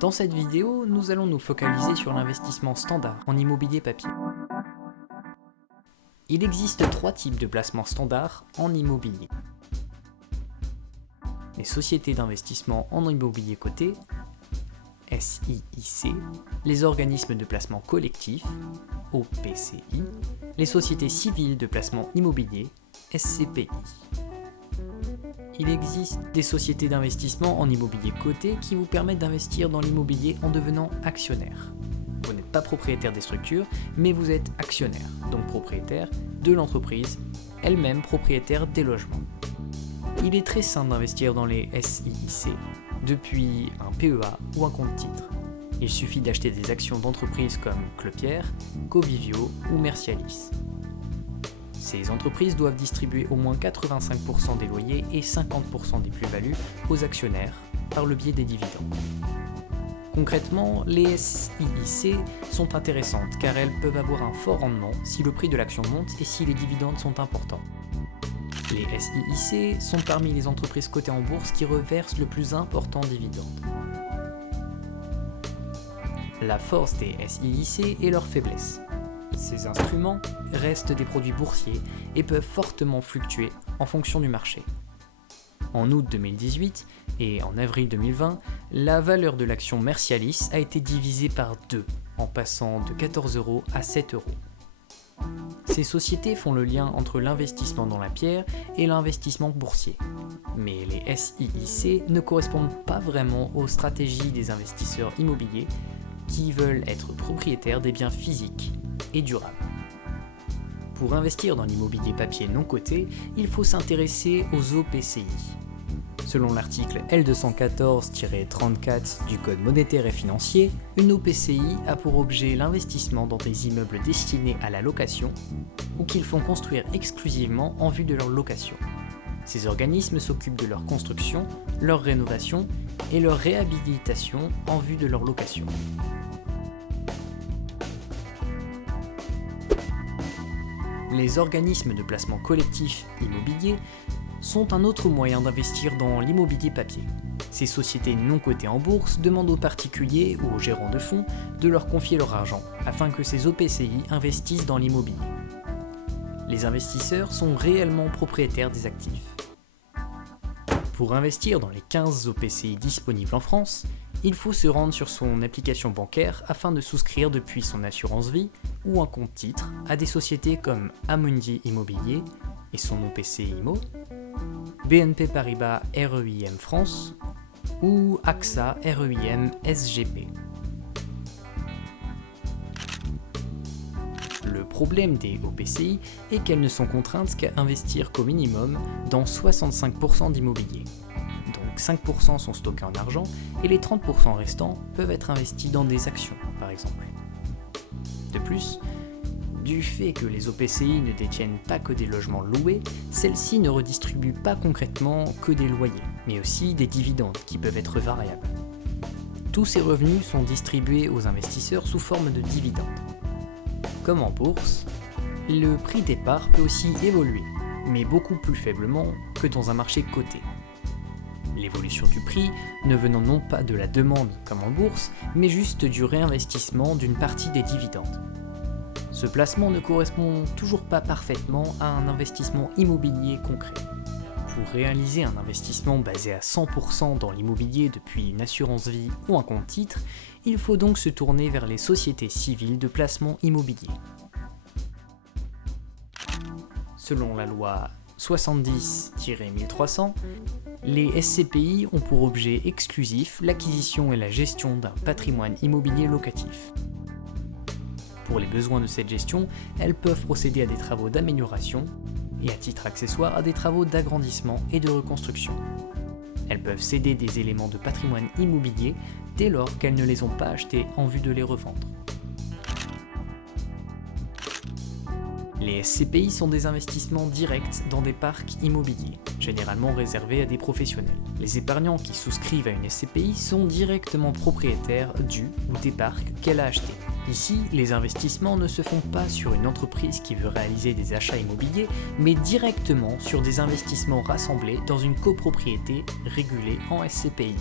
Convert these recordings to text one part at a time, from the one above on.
Dans cette vidéo, nous allons nous focaliser sur l'investissement standard en immobilier papier. Il existe 3 types de placements standards en immobilier. Les sociétés d'investissement en immobilier coté, SIIC, les organismes de placement collectif, OPCI, les sociétés civiles de placement immobilier, SCPI. Il existe des sociétés d'investissement en immobilier coté qui vous permettent d'investir dans l'immobilier en devenant actionnaire. Vous n'êtes pas propriétaire des structures, mais vous êtes actionnaire, donc propriétaire de l'entreprise, elle-même propriétaire des logements. Il est très simple d'investir dans les SIIC depuis un PEA ou un compte titre. Il suffit d'acheter des actions d'entreprises comme Clopierre, Covivio ou Mercialis. Ces entreprises doivent distribuer au moins 85% des loyers et 50% des plus-values aux actionnaires par le biais des dividendes. Concrètement, les SIIC sont intéressantes car elles peuvent avoir un fort rendement si le prix de l'action monte et si les dividendes sont importants. Les SIIC sont parmi les entreprises cotées en bourse qui reversent le plus important dividende. La force des SIIC est leur faiblesse. Ces instruments restent des produits boursiers et peuvent fortement fluctuer en fonction du marché. En août 2018 et en avril 2020, la valeur de l'action Mercialis a été divisée par 2, en passant de 14 € à 7 €. Ces sociétés font le lien entre l'investissement dans la pierre et l'investissement boursier. Mais les SIIC ne correspondent pas vraiment aux stratégies des investisseurs immobiliers qui veulent être propriétaires des biens physiques et durables. Pour investir dans l'immobilier papier non coté, il faut s'intéresser aux OPCI. Selon l'article L214-34 du Code monétaire et financier, une OPCI a pour objet l'investissement dans des immeubles destinés à la location ou qu'ils font construire exclusivement en vue de leur location. Ces organismes s'occupent de leur construction, leur rénovation et leur réhabilitation en vue de leur location. Les organismes de placement collectif immobilier sont un autre moyen d'investir dans l'immobilier papier. Ces sociétés non cotées en bourse demandent aux particuliers ou aux gérants de fonds de leur confier leur argent afin que ces OPCI investissent dans l'immobilier. Les investisseurs sont réellement propriétaires des actifs. Pour investir dans les 15 OPCI disponibles en France, il faut se rendre sur son application bancaire afin de souscrire depuis son assurance vie ou un compte titre à des sociétés comme Amundi Immobilier et son OPCI IMO, BNP Paribas REIM France ou AXA REIM SGP. Le problème des OPCI est qu'elles ne sont contraintes qu'à investir qu'au minimum dans 65% d'immobilier. Donc 5% sont stockés en argent et les 30% restants peuvent être investis dans des actions, par exemple. De plus, du fait que les OPCI ne détiennent pas que des logements loués, celles-ci ne redistribuent pas concrètement que des loyers, mais aussi des dividendes qui peuvent être variables. Tous ces revenus sont distribués aux investisseurs sous forme de dividendes. Comme en bourse, le prix des parts peut aussi évoluer, mais beaucoup plus faiblement que dans un marché coté. L'évolution du prix ne venant non pas de la demande comme en bourse, mais juste du réinvestissement d'une partie des dividendes. Ce placement ne correspond toujours pas parfaitement à un investissement immobilier concret. Pour réaliser un investissement basé à 100% dans l'immobilier depuis une assurance vie ou un compte titre, il faut donc se tourner vers les sociétés civiles de placement immobilier. Selon la loi 70-1300, les SCPI ont pour objet exclusif l'acquisition et la gestion d'un patrimoine immobilier locatif. Pour les besoins de cette gestion, elles peuvent procéder à des travaux d'amélioration et à titre accessoire à des travaux d'agrandissement et de reconstruction. Elles peuvent céder des éléments de patrimoine immobilier dès lors qu'elles ne les ont pas achetés en vue de les revendre. Les SCPI sont des investissements directs dans des parcs immobiliers, généralement réservés à des professionnels. Les épargnants qui souscrivent à une SCPI sont directement propriétaires du ou des parcs qu'elle a achetés. Ici, les investissements ne se font pas sur une entreprise qui veut réaliser des achats immobiliers, mais directement sur des investissements rassemblés dans une copropriété régulée en SCPI.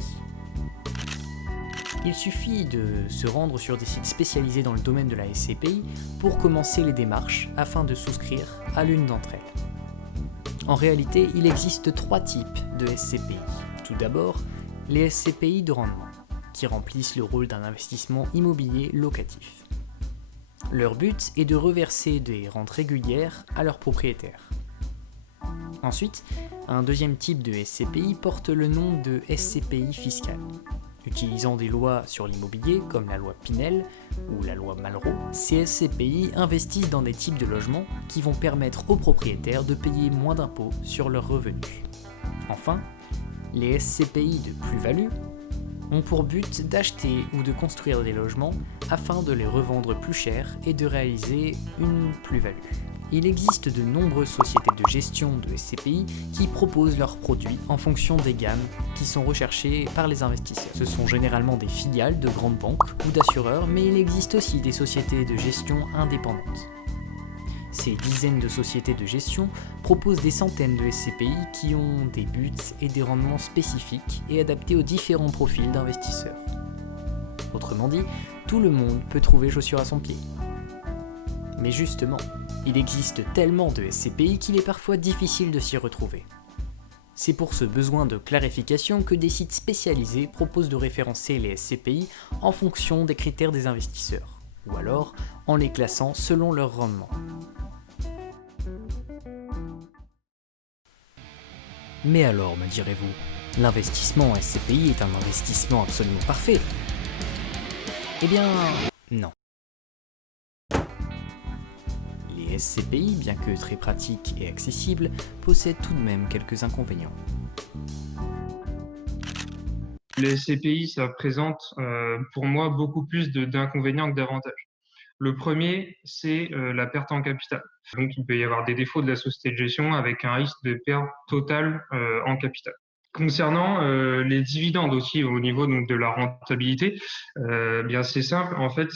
Il suffit de se rendre sur des sites spécialisés dans le domaine de la SCPI pour commencer les démarches afin de souscrire à l'une d'entre elles. En réalité, il existe 3 types de SCPI. Tout d'abord, les SCPI de rendement, qui remplissent le rôle d'un investissement immobilier locatif. Leur but est de reverser des rentes régulières à leurs propriétaires. Ensuite, un deuxième type de SCPI porte le nom de SCPI fiscale. Utilisant des lois sur l'immobilier comme la loi Pinel ou la loi Malraux, ces SCPI investissent dans des types de logements qui vont permettre aux propriétaires de payer moins d'impôts sur leurs revenus. Enfin, les SCPI de plus-value ont pour but d'acheter ou de construire des logements afin de les revendre plus cher et de réaliser une plus-value. Il existe de nombreuses sociétés de gestion de SCPI qui proposent leurs produits en fonction des gammes qui sont recherchées par les investisseurs. Ce sont généralement des filiales de grandes banques ou d'assureurs, mais il existe aussi des sociétés de gestion indépendantes. Ces dizaines de sociétés de gestion proposent des centaines de SCPI qui ont des buts et des rendements spécifiques et adaptés aux différents profils d'investisseurs. Autrement dit, tout le monde peut trouver chaussure à son pied. Mais justement, il existe tellement de SCPI qu'il est parfois difficile de s'y retrouver. C'est pour ce besoin de clarification que des sites spécialisés proposent de référencer les SCPI en fonction des critères des investisseurs, ou alors en les classant selon leur rendement. Mais alors, me direz-vous, l'investissement en SCPI est un investissement absolument parfait? Eh bien, non. Les SCPI, bien que très pratiques et accessibles, possèdent tout de même quelques inconvénients. Les SCPI, ça présente pour moi beaucoup plus d'inconvénients que d'avantages. Le premier, c'est la perte en capital. Donc, il peut y avoir des défauts de la société de gestion avec un risque de perte totale en capital. Concernant les dividendes aussi au niveau donc, de la rentabilité, bien c'est simple. En fait,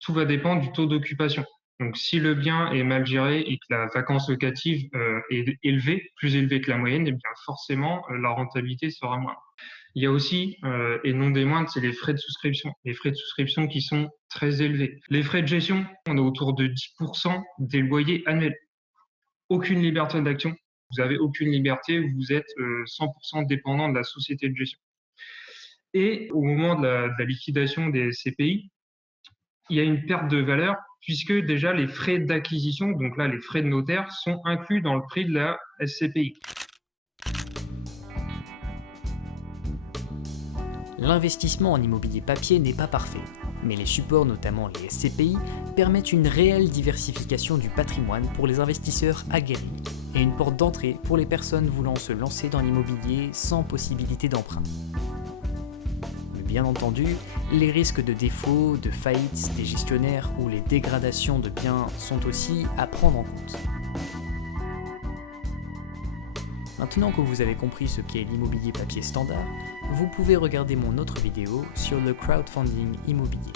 tout va dépendre du taux d'occupation. Donc, si le bien est mal géré et que la vacance locative est élevée, plus élevée que la moyenne, eh bien forcément, la rentabilité sera moindre. Il y a aussi, et non des moindres, c'est les frais de souscription. Les frais de souscription qui sont très élevés. Les frais de gestion, on est autour de 10% des loyers annuels. Aucune liberté d'action. Vous avez aucune liberté, vous êtes 100% dépendant de la société de gestion. Et au moment de la liquidation des SCPI, il y a une perte de valeur puisque déjà les frais d'acquisition, donc là les frais de notaire, sont inclus dans le prix de la SCPI. L'investissement en immobilier papier n'est pas parfait, mais les supports, notamment les SCPI, permettent une réelle diversification du patrimoine pour les investisseurs aguerris et une porte d'entrée pour les personnes voulant se lancer dans l'immobilier sans possibilité d'emprunt. Mais bien entendu, les risques de défaut, de faillite des gestionnaires ou les dégradations de biens sont aussi à prendre en compte. Maintenant que vous avez compris ce qu'est l'immobilier papier standard, vous pouvez regarder mon autre vidéo sur le crowdfunding immobilier.